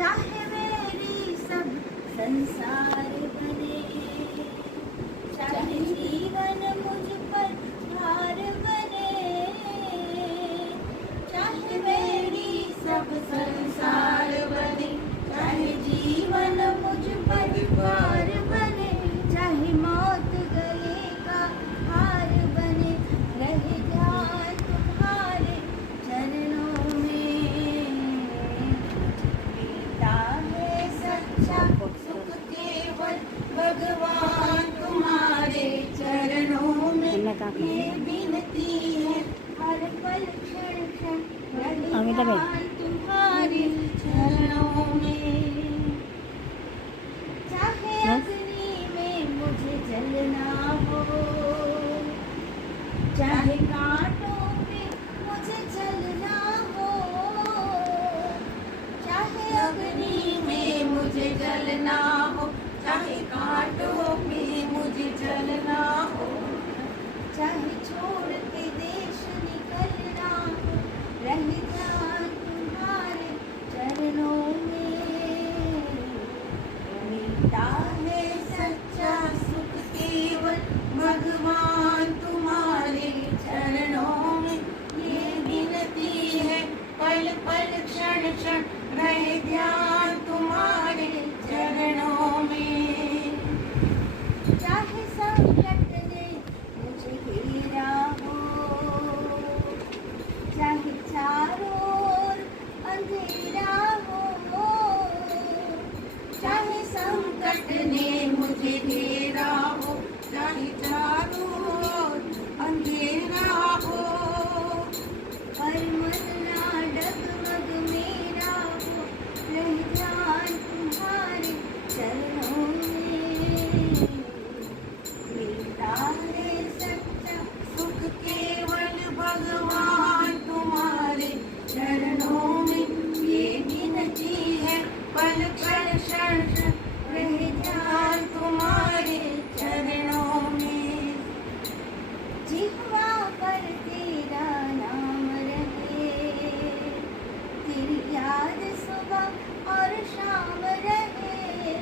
चाहे मेरी सब संसार बने, चाहे जीवन मुझ पर भार बने, चाहे मेरी सब संसार बने, चाहे जीवन मुझ पर भार बने, चाहे मौत गले का हार बने, रहे ध्यान तुम्हारे चरणों में। बीता है सच्चा सुख केवल भगवान तुम्हारे चरणों में। ये विनती है हर पल क्षण क्षण रहे ध्यान तुम्हारे चरणों में। चाहे अग्नि में मुझे जलना हो, चाहे कांटों पे मुझे जलना हो, चाहे अग्नि में मुझे जलना हो, चाहे कांटों पे मुझे जलना हो, चाहे छोड़ के देश निकलना हो, रहे ध्यान तुम्हारे चरणों में। मिलता है सच्चा सुख केवल भगवान तुम्हारे चरणों में। ये विनती है पल पल क्षण क्षण रहे ध्यान तुम्हारे चरणों में। चाहे संकट ने मुझे घेरा हो, चाहे चारों ओर अंधेरा हो, चाहे संकट ने मुझे घेरा हो, चाहे चारों ओर अंधेरा हो, पर मन ना डगमग मेरा हो, रहे ध्यान तुम्हारे चरणों में। मिलता है सच्चा सुख केवल भगवान तुम्हारे चरणों में। ये विनती है पल क्षण क्षण क्षण रहे ध्यान तुम्हारे चरणों में। जिह्वा पर तेरा नाम रहे, तेरी याद सुबह और शाम रहे,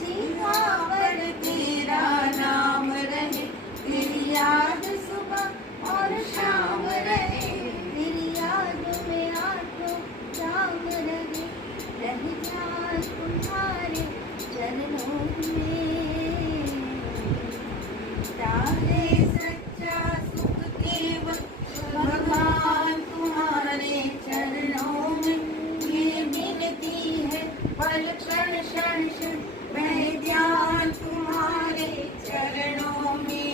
जिह्वा पर तेरा नाम रहे, तेरी याद सुबह और शाम रहे, तेरी याद में आठों जाम रहे, रहे ध्यान तुम्हारे चरणों में। तारे सच्चा सुख केवल भगवान तुम्हारे चरणों में। ये विनती है पल क्षण क्षण क्षण रहे ध्यान तुम्हारे चरणों में।